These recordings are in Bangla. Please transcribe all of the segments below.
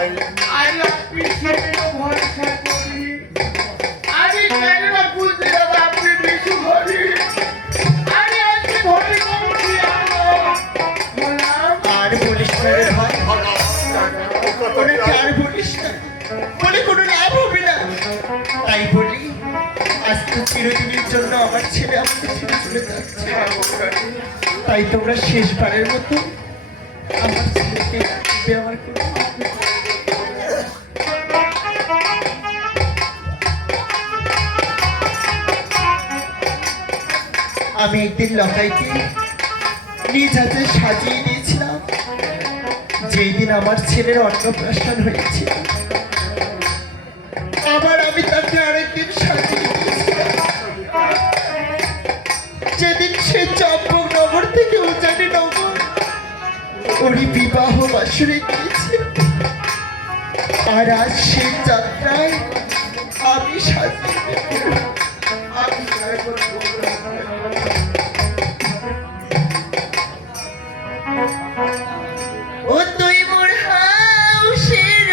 আমি আপনি ছেলেরও ভরসা করি। আমি কেন না বুঝতে যাবো আপনি বিশু করি। আমি আজকে ভরে কমছি আর বলিস না রে ভাই, আর বলিস না, বলে কোনো লাভ হবে না। তাই বলি আজ তো চিরদিনের জন্য আমার ছেলে আমাকে ছেড়ে চলে যাচ্ছে। তাই তোমরা শেষবারের মতো আমার ছেলেকে ব্যবহার করো। আমি একদিন লকাইতে নিজ হাতে সাজিয়ে দিয়েছিলাম, যেই দিন আমার ছেলের অন্নপ্রাশন হয়েছিল। আবার আমি তাকে আরেকদিন সাজিয়ে দিয়েছিলাম, যেদিন সে চম্পকনগর থেকে উজানি নগর ওরই বিবাহ বাসরে গিয়েছে। আর আজ সেই যাত্রায় আমি সাজিয়ে ও তুই মোর হাউসের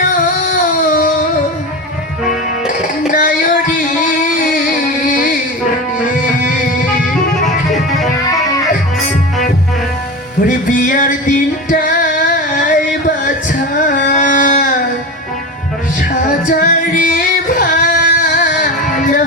নায়রি, ওরে বিয়ার দিনটাই বাছা সাজারে ভালো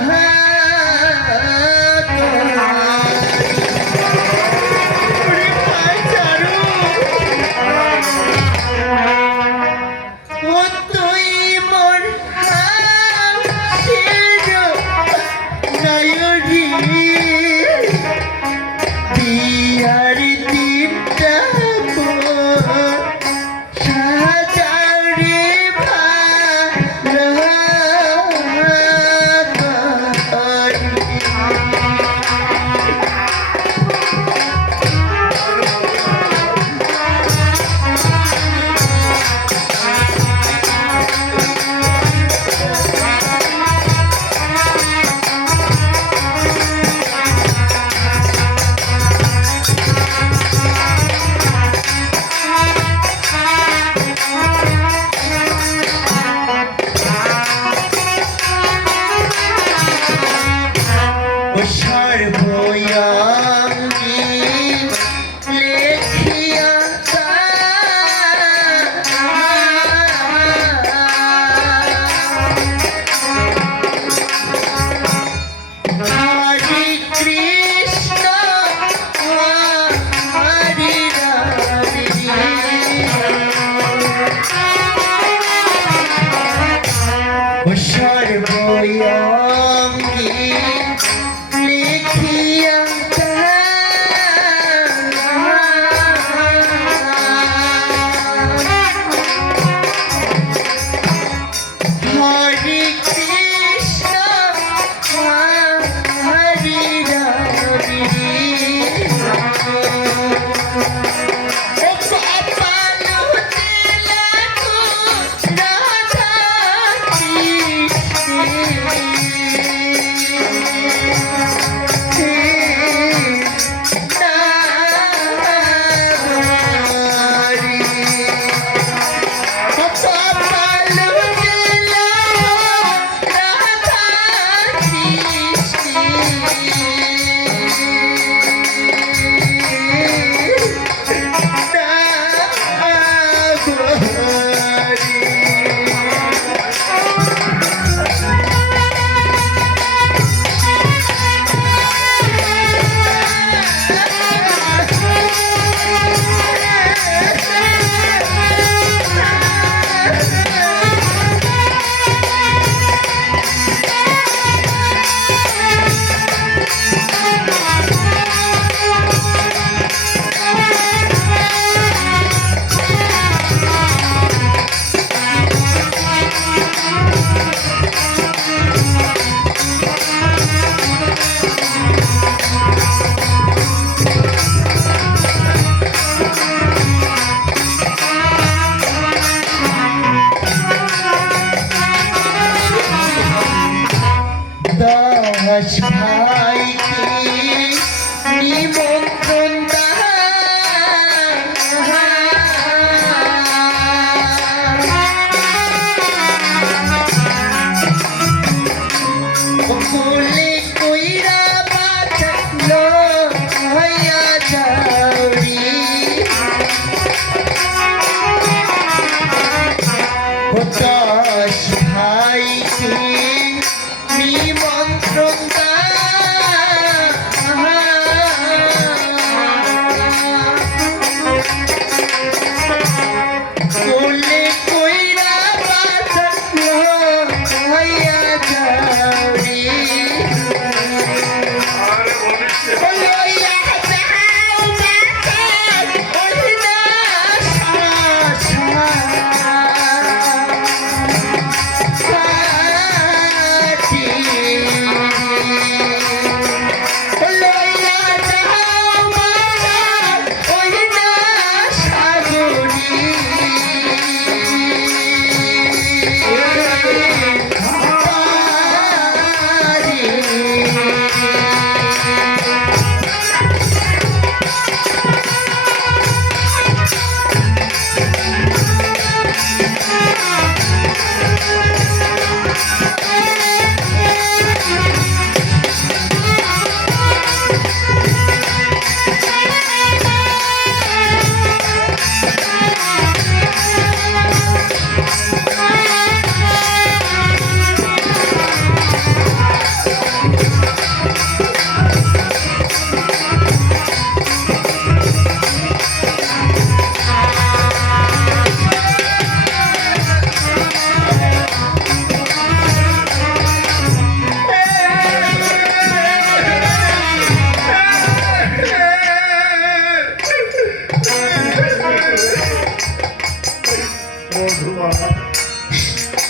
মধু বাবা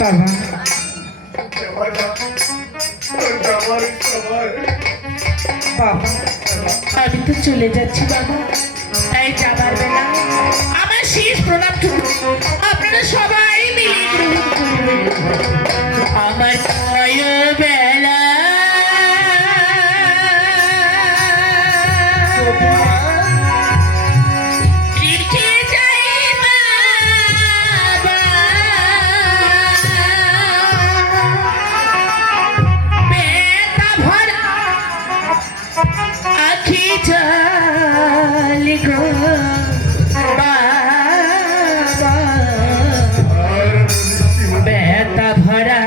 বাবা যাওয়াটা যাওয়ার সময় বাবা আমি তো চলে যাচ্ছি বাবা, তাই যাবার বেলা আমার শেষ প্রণামটুকু আপনারা সবাই মিলে গ্রহণ করবেন। আমার বেলা রেখে যাই বাবা, বেতা ভরা আখি জল গো বাবা, বেতা ভরা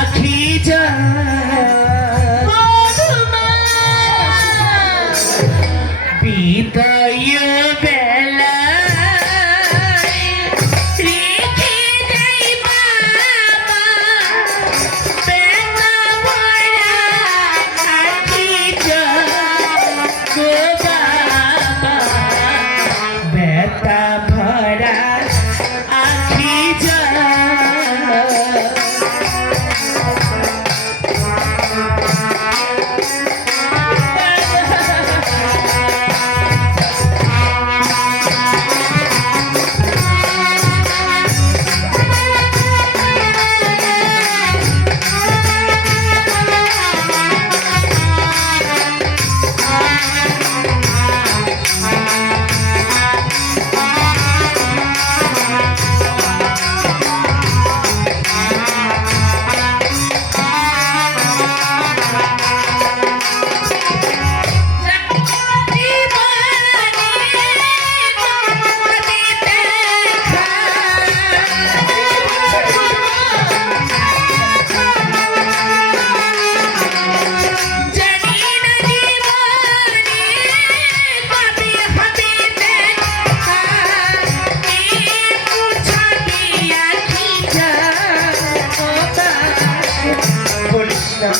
আখি জল বিদায় বেলা রেখে যাই বাবা, বেতা ভরা আখি জল গো বাবা, বেতা ভরা আখি জল। বলিস না